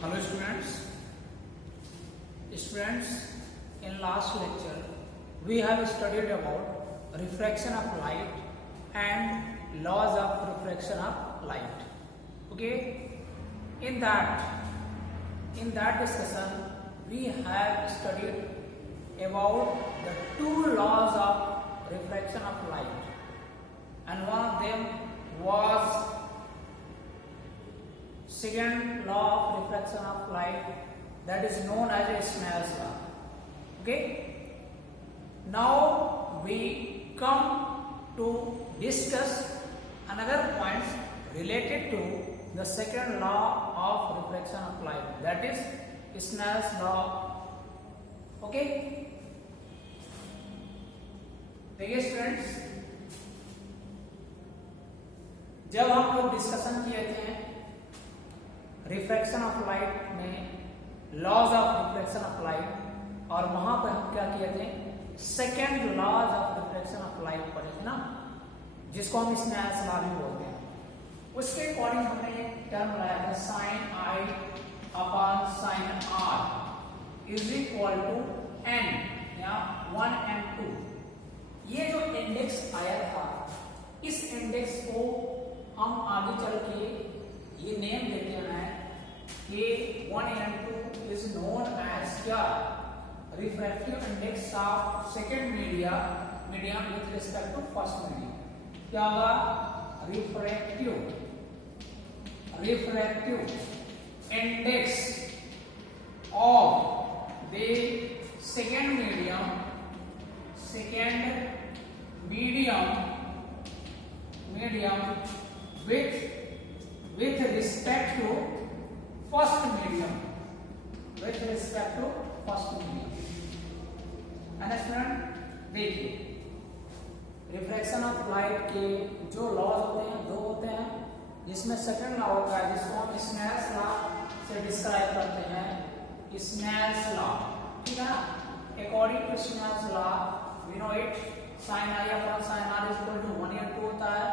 Hello students, in last lecture we have studied about refraction of light and laws of refraction of light. Okay, in that discussion we have studied about the two laws of refraction of light, and one of them was second law of refraction of light, that is known as a Snell's law. Okay, now we come to discuss another point related to the second law of refraction of light, that is Snell's law. Okay, देखिए students, जब हम लोग discussion किए थे refraction of light में laws of refraction of light, और वहां पर हम क्या किए थे, second laws of refraction of light पढ़े थे ना, जिसको हम स्नेल्स लॉ भी बोलते हैं। उसके अकॉर्डिंग हमने एक टर्म लाया था sine i upon sine r is equal to n, या 1 and 2। ये जो इंडेक्स आया था, इस इंडेक्स को हम आगे चल के ये नेम देते हैं कि 1 and 2 is known as क्या, refractive index of second medium with respect to first medium. क्या होगा, refractive index of the second medium with respect to first medium, understand? देखिए, रिफ्रैक्शन ऑफ लाइट के जो लॉज होते हैं दो होते हैं, जिसमें सेकंड लॉ होता है जिसको हम स्नेल्स लॉ से डिस्क्राइब करते हैं, स्नेल्स लॉ। ठीक है ना, according to Snell's law we know it, sin i upon sin r is equal to 1 and 2 होता है,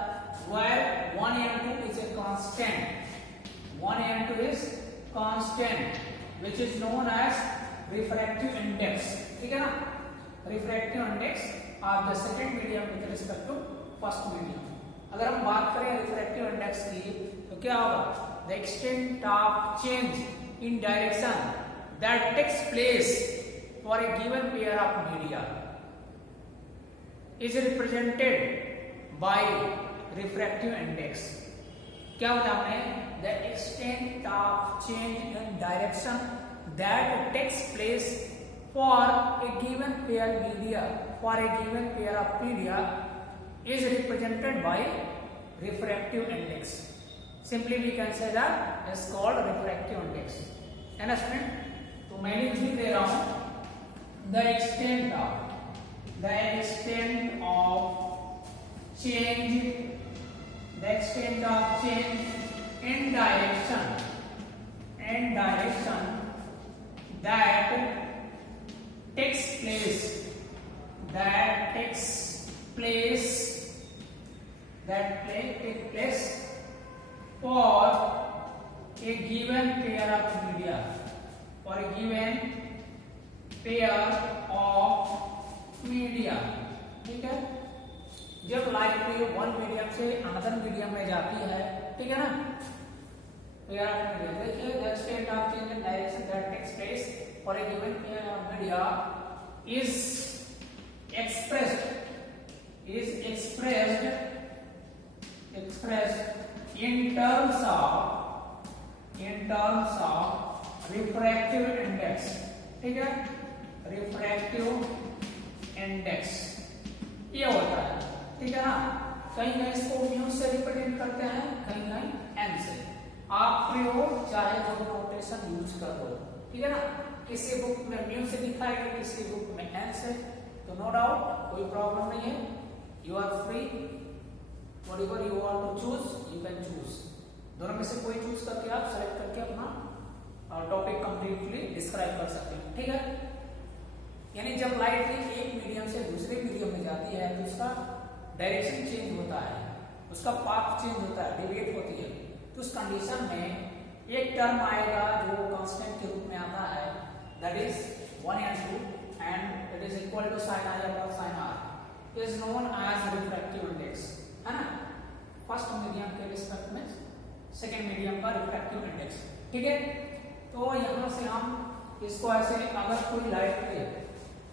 where 1 and 2 is a constant, 1 and 2 is constant which is known as refractive index। ठीक है ना, refractive index of the second medium with respect to first medium। अगर हम बात करें refractive index की तो क्या होगा, the extent of change in direction that takes place for a given pair of media is represented by refractive index। क्या होता है, the extent of change in direction that takes place for a given pair of media is represented by refractive index। Simply we can say that is called refractive index। Understand? तो मैं लिख भी दे रहा हूं the extent of change in direction that takes place for a given pair of media, ठीक है। जब light wave one medium से अनदर मीडियम में जाती है, ठीक है ना, पेयर ऑफ मीडिया, देखिए the extent of change in direction that takes place for a given media is expressed in terms of refractive index। ठीक है, रिफ्रैक्टिव इंडेक्स ये होता है। ठीक है ना, कहीं इसको म्यू से रिप्रेजेंट करते हैं, कहीं एन से। आप फ्री हो चाहे जो नोटेशन यूज कर दो, ठीक है ना, किसी बुक में म्यू से दिखाएगा, किसी बुक में एन से, तो नो डाउट कोई प्रॉब्लम नहीं है, you are free, whatever you want to choose you can choose. दोनों में से कोई चूज करके आप सेलेक्ट करके अपना टॉपिक कंप्लीटली डिस्क्राइब कर सकते हैं। ठीक है, यानी जब लाइट एक मीडियम से दूसरे मीडियम में जाती है तो उसका डायरेक्शन चेंज होता है, उसका पाथ चेंज होता है, डेविएट होती है, तो उस कंडीशन में एक टर्म आएगा जो कांस्टेंट के रूप में आता है, that is 1n2 and it is equal to sin i upon sin r is known as refractive index, है ना, फर्स्ट मीडियम के रिस्पेक्ट में सेकेंड मीडियम का रिफ्रैक्टिव इंडेक्स, ठीक है। तो यहाँ से हम इसको ऐसे, अगर कोई लाइट रे,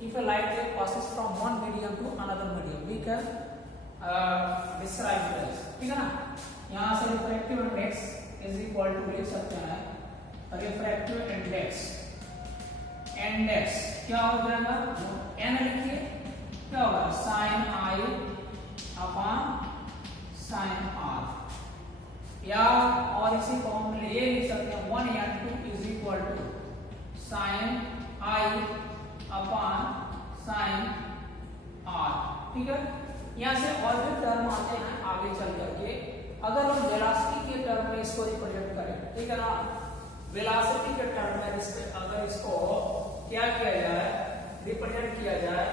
if a light ray passes from one medium to another medium, we can describe this, ठीक है ना। यहाँ से refractive index is equal to लिख सकते हैं रिफ्रैक्टिव इंडेक्स, इंडेक्स क्या हो जाएगा, n लिखिए, क्या होगा sin i upon sin r, या और इसी को हम ये लिख सकते हैं 1n2 is equal to sin i upon sin r, ठीक है। यहाँ से और भी टर्म आते हैं आगे चल करके, अगर हम वेलोसिटी के टर्म में इसको रिप्रेजेंट करें, ठीक है ना, वेलोसिटी के टर्म में अगर इसको क्या किया जाए, रिप्रेजेंट किया जाए,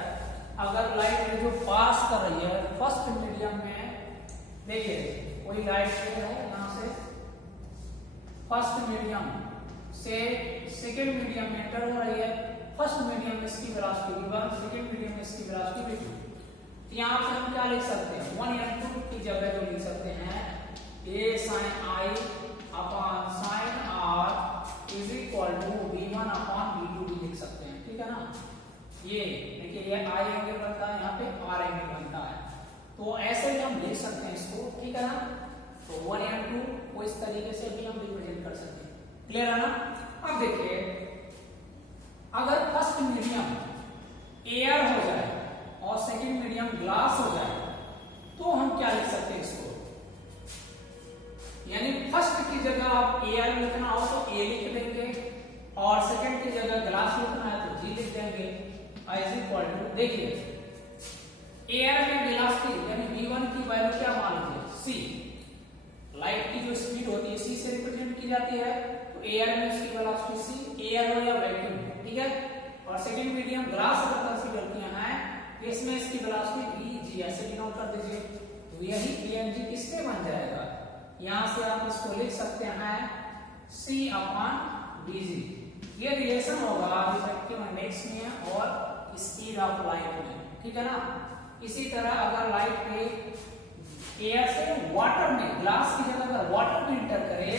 अगर लाइट जो पास कर रही है फर्स्ट मीडियम में, देखिए कोई लाइट है यहाँ से फर्स्ट मीडियम से सेकेंड मीडियम में एंटर हो रही है, फर्स्ट मीडियम में इसकी वेलोसिटी v1, सेकंड मीडियम में इसकी वेलोसिटी v2, यहाँ से हम क्या लिख सकते हैं 1n2 की जगह जो लिख सकते हैं a sin i upon sin r is equal to v1 upon v2 भी लिख सकते हैं, ठीक है ना। ये देखिए ये i एंगल बनता है, यहाँ पे r एंगल बनता है, तो ऐसे भी हम लिख सकते हैं इसको, ठीक है ना। तो 1n2 को इस तरीके से भी हम रिप्रेजेंट कर सकते हैं, क्लियर है ना। अब देखिए अगर फर्स्ट मीडियम एयर हो जाए और सेकंड मीडियम ग्लास हो जाए, तो हम क्या लिख सकते हैं इसको, यानी फर्स्ट की जगह आप एयर लिखना हो तो ए लिख देंगे, और सेकंड की जगह ग्लास लिखना है तो जी लिख देंगे, इज इक्वल टू, देखिए एयर में वेलोसिटी यानी v1 की वैल्यू क्या मान लीजिए c, लाइट की जो स्पीड होती है c से रिप्रेजेंट की जाती है, तो एयर में इसकी वेलोसिटी c, एयर हो या वैक्यूम, ठीक है। और सेकंड मीडियम ग्लास अगर कंसीडर किया है तो इसमें इसकी वेलोसिटी vg ऐसे डिनोट कर दीजिए, तो यही vmg किसके बन जाएगा, यहां से आप इसको लिख सकते हैं c अपॉन vg, ये रिलेशन होगा रिफ्रैक्टिव इंडेक्स में और स्पीड ऑफ लाइट में, ठीक है ना। इसी तरह अगर लाइट पे एयर से वाटर में, ग्लास की जगह अगर वाटर में इंटर करे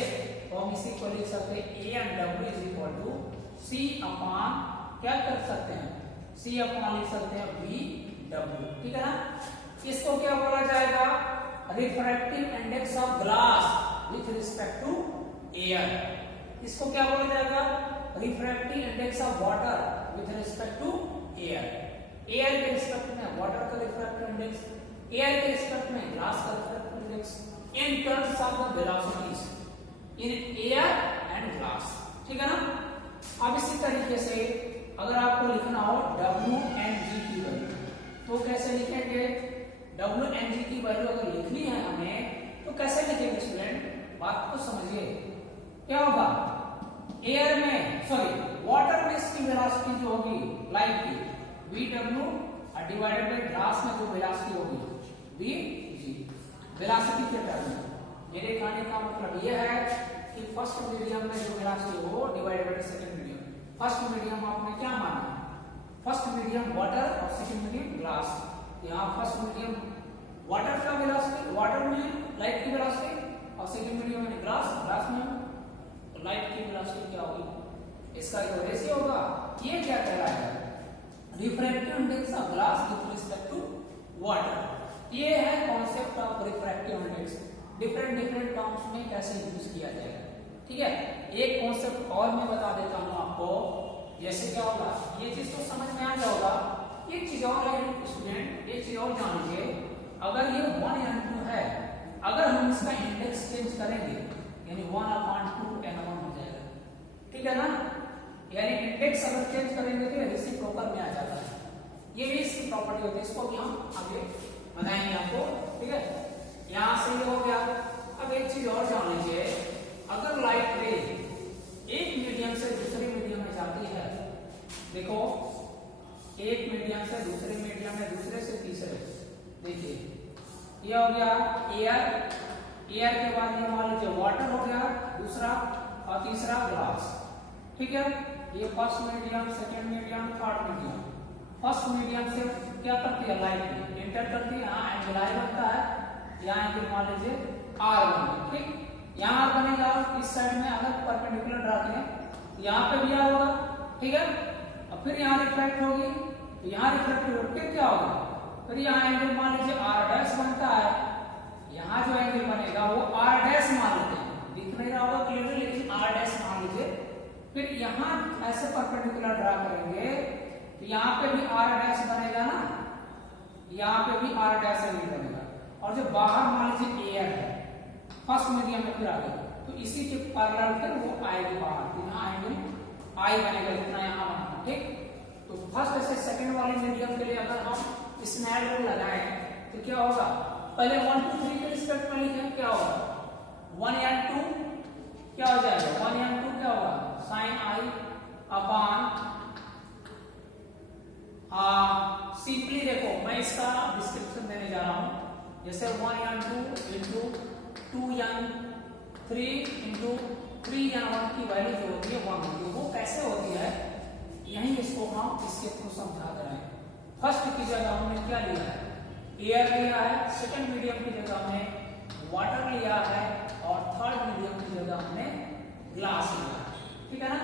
तो हम इसी को लिख सकते हैं a and w is equal to c upon, क्या कर सकते हैं c अपॉन लिख सकते हैं v w, ठीक है ना। इसको क्या बोला जाएगा, refractive index of glass with respect to air, इसको क्या बोला जाएगा, refractive index of water with respect to air, air के रिस्पेक्ट में वाटर का रिफ्रैक्टिव इंडेक्स, एयर के रिस्पेक्ट में ग्लास का refractive index in terms of the velocities in air and glass, ठीक है ना। अब इसी तरीके से अगर आपको लिखना हो W and G की वैल्यू, तो कैसे लिखेंगे, W and G की वैल्यू अगर लिखनी है हमें तो कैसे लिखेंगे स्टूडेंट, बात को समझिए, क्या होगा, एयर में सॉरी वाटर में इसकी वेलोसिटी जो होगी लाइट की VW डिवाइडेड बाय ग्लास में जो वेलोसिटी होगी VG, वेलोसिटी के टर्म में। मेरे कहने का मतलब यह है कि फर्स्ट मीडियम में जो वेलोसिटी हो divided by second medium, first medium आपने क्या माना, फर्स्ट मीडियम वाटर और सेकंड मीडियम ग्लास, यहाँ फर्स्ट मीडियम वाटर का वेलोसिटी, वाटर में लाइट की वेलोसिटी, और सेकंड मीडियम में ग्लास, ग्लास में तो लाइट की वेलोसिटी क्या होगी, इसका जो रेशियो होगा ये क्या कहलाएगा, refractive index of glass with respect to water. ये है concept of refractive index, different terms में कैसे यूज किया जाएगा, ठीक है। एक कॉन्सेप्ट और मैं बता देता हूं आपको, जैसे क्या होगा, ये चीज तो समझ में आ जाएगा, एक चीज और है स्टूडेंट, एक चीज और जान लीजिए, अगर ये 1n2 है, अगर हम इसका इंडेक्स चेंज करेंगे यानी 1/2 n1 हो जाएगा, ठीक है ना, यानी इंडेक्स अगर चेंज करेंगे तो रेसिप्रोकल में आ जाता है, ये भी इसकी प्रॉपर्टी होती है, इसको भी हम आगे बताएंगे आपको, ठीक है। यहां से ये हो गया। अब एक चीज और जान लीजिए, अगर लाइट रे एक मीडियम से दूसरे मीडियम में जाती है, देखो एक मीडियम से दूसरे मीडियम में, दूसरे से तीसरे, देखिए ये हो गया एयर, एयर के बाद ये मान लीजिए वाटर हो गया दूसरा, और तीसरा ग्लास। ठीक है, ये first medium, second medium, third medium. First medium से क्या करती है, लाइट इंटर करती है, यहाँ एंगल आई बनता है, यहाँ एंगल मान लीजिए आर बनेगा। ठीक, यहाँ आर बनेगा, इस साइड में अगर परपेंडिकुलर ड्रा करें यहाँ पे भी आर होगा। ठीक है, और फिर यहाँ रिफ्लेक्ट होगी, तो यहाँ रिफ्लेक्ट होकर क्या होगा, फिर यहाँ एंगल मान लीजिए आर डैश बनता है, यहाँ जो एंगल बनेगा वो आर डैश मान लेते हैं, दिख नहीं रहा होगा क्लियरली, लेकिन आर डैश मान लीजिए। फिर यहाँ ऐसे परपेंडिकुलर ड्रा करेंगे तो यहाँ पे भी आर डैश बनेगा ना, यहाँ पे भी आर डैश एंगल बनेगा, और जो बाहर मान लीजिए एयर है फर्स्ट मीडियम में फिर आ गया, तो इसी के पैरेलल फिर वो आएगी बाहर, तो यहाँ एंगल आई बनेगा जितना यहाँ बना। ठीक, तो फर्स्ट से सेकंड वाले मीडियम के लिए अगर हम स्नैप रूल लगाएं तो क्या होगा, पहले 1 2 3 के रिस्पेक्ट में लिखें, क्या होगा 1 and 2 क्या हो जाएगा, 1 and 2 क्या होगा, sin i अपॉन सिंपली देखो मैं इसका डिस्क्रिप्शन देने जा रहा हूं, जैसे 1 and 2 into 2 and 3 into 3 and 1 की वैल्यू जो होती है 1 होती है, वो कैसे होती है यही इसको हम इसके थ्रू समझा दे रहे हैं। फर्स्ट की जगह हमने क्या लिया है, एयर लिया है, सेकंड मीडियम की जगह हमने वाटर लिया है, और थर्ड मीडियम की जगह हमने ग्लास लिया है। ठीक है ना,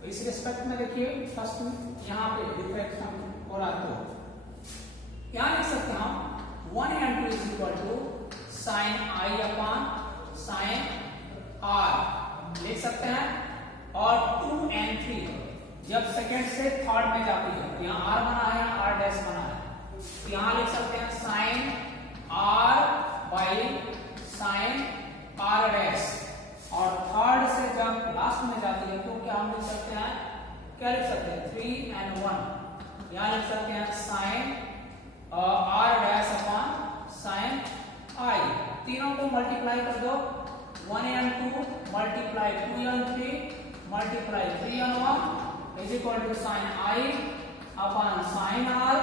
तो इस रिस्पेक्ट में देखिए फर्स्ट में यहाँ पे रिफ्लेक्शन हो रहा है, तो क्या लिख सकते हैं हम 1 and 2 is equal to sine i upon sine r लिख सकते हैं, और 2 and 3 जब सेकंड से थर्ड में जाती है, यहाँ आर बना है, यहाँ आर डैश बना है, तो यहाँ लिख सकते हैं sine r by sine r dash, और थर्ड से जब लास्ट में जाती है तो क्या हम लिख सकते हैं, क्या लिख सकते हैं 3 and 1, यहाँ लिख सकते हैं sine r dash upon sine i, तीनों को मल्टीप्लाई कर दो, 1 and 2 multiply 2 and 3 multiply 3 and 1 is equal to sine i upon sine r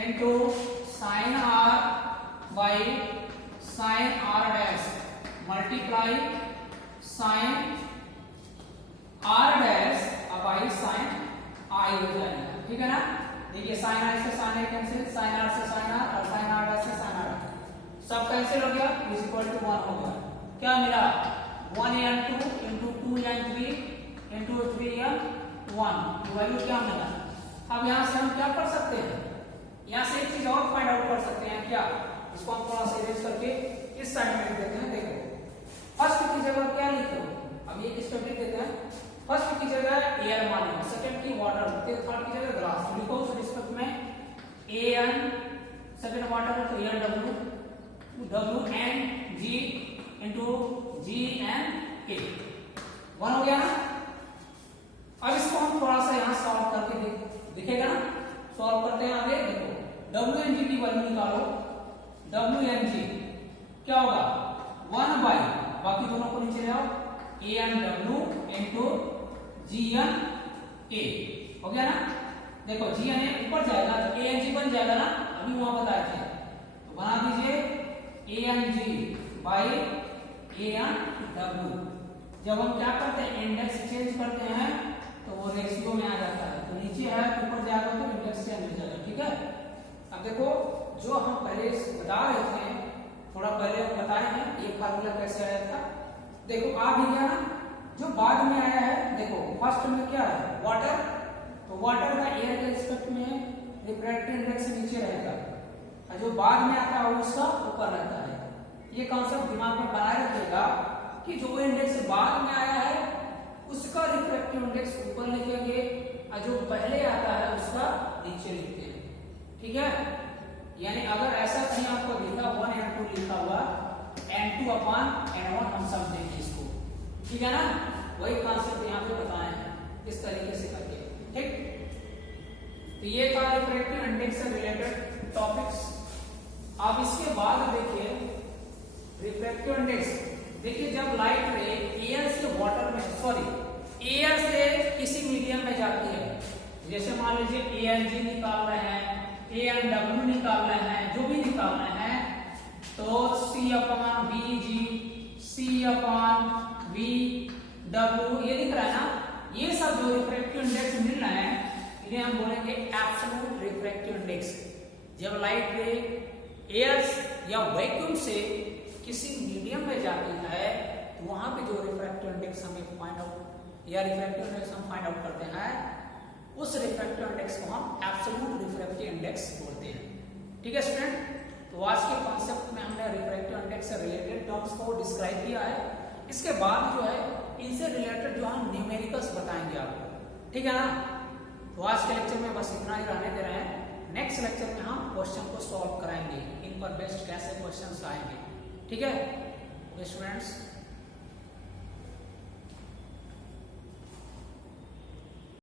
into sine r by sine r dash multiply sine r dash by sine i हो जाएगा। ठीक है ना, देखिए साइन आर से sine i cancel, sine r से sine r, और sine r dash से साइन आर, सब कैंसिल हो गया, इज इक्वल टू 1 हो गया। क्या मिला 1 and 2 into 2 and 3 into 3 and 1 की वैल्यू क्या मिला। अब यहाँ से हम क्या कर सकते हैं, यहाँ से एक चीज और फाइंड आउट कर सकते हैं, क्या, इसको हम थोड़ा सा इरेज करके इस साइड में लिख देते हैं। देखो फर्स्ट की जगह क्या लिखो, अब ये किसको लिख देते हैं, फर्स्ट की जगह एयर मानेंगे, सेकंड की वाटर, थर्ड की जगह ग्लास, लिखो उस रिस्पेक्ट में ए एन, सेकंड वाटर तो एयर डब्ल्यू n g into g n k, 1 हो गया ना। अब इसको हम थोड़ा सा यहाँ सॉल्व करके दिखेगा ना, सॉल्व करते हैं आगे। देखो डब्ल्यू एन जी की वैल्यू निकालो, डब्ल्यू एन जी क्या होगा 1 बाई, बाकी दोनों को नीचे ले आओ, ए एन डब्ल्यू इंटू जी एन ए, हो गया ना। देखो जी एन ए ऊपर जाएगा तो ए एन जी बन जाएगा ना, अभी वहां बताए थे, तो बना दीजिए a n g by a n डब्ल्यू। जब हम क्या करते हैं इंडेक्स चेंज करते हैं तो वो रेशियो में आ जाता है, तो नीचे है तो ऊपर जाएगा तो इंडेक्स चेंज हो जाएगा। ठीक है, अब देखो जो हम पहले बता रहे थे, थोड़ा पहले हम बताए हैं ये फार्मूला कैसे आया था, देखो आ भी गया ना। जो बाद में आया है, देखो फर्स्ट में क्या है वाटर, तो वाटर का एयर के रिस्पेक्ट में रिफ्रैक्टिव इंडेक्स नीचे रहेगा, और जो बाद में आता है उसका ऊपर रहता है। ये कॉन्सेप्ट दिमाग में बनाए रखिएगा कि जो इंडेक्स बाद में आया है उसका रिफ्रैक्टिव इंडेक्स ऊपर लिखेंगे, और जो पहले आता है उसका नीचे लिखते हैं। ठीक है, यानी अगर ऐसा कहीं आपको लिखा 1 and 2 लिखा हुआ, n2 अपॉन n1 हम समझेंगे इसको। ठीक है ना, वही कॉन्सेप्ट यहाँ पे बताए हैं इस तरीके से करके। ठीक, तो ये था रिफ्रैक्टिव इंडेक्स से रिलेटेड टॉपिक्स। अब इसके बाद देखिए रिफ्रैक्टिव इंडेक्स, देखिए जब लाइट रे एयर से वाटर में, सॉरी एयर से किसी मीडियम में जाती है, जैसे मान लीजिए ए एन जी निकाल रहे हैं, ए एन डब्ल्यू निकाल रहे हैं, जो भी निकाल रहे हैं, तो c upon v g, c upon v W ये दिख रहा है ना, ये सब जो रिफ्रैक्टिव इंडेक्स मिल रहा है इन्हें हम बोलेंगे एब्सोल्यूट रिफ्रैक्टिव इंडेक्स। जब लाइट रे एयर या वैक्यूम से किसी मीडियम में जाती है तो वहां पे जो रिफ्रैक्टिव इंडेक्स हमें फाइंड आउट या रिफ्रैक्टिव इंडेक्स हम फाइंड आउट करते हैं, उस रिफ्रैक्टिव इंडेक्स को हम एब्सोल्यूट रिफ्रैक्टिव इंडेक्स बोलते हैं। ठीक है स्टूडेंट, तो आज के कॉन्सेप्ट में हमने रिफ्रैक्टिव इंडेक्स से रिलेटेड टर्म्स को डिस्क्राइब किया है। इसके बाद जो है इनसे रिलेटेड जो हम न्यूमेरिकल्स बताएंगे आपको, ठीक है ना। तो आज के लेक्चर में बस इतना ही रहने दे रहे हैं। नेक्स्ट लेक्चर में हम क्वेश्चन को सॉल्व कराएंगे, इन पर बेस्ड कैसे क्वेश्चंस आएंगे। ठीक है स्टूडेंट्स।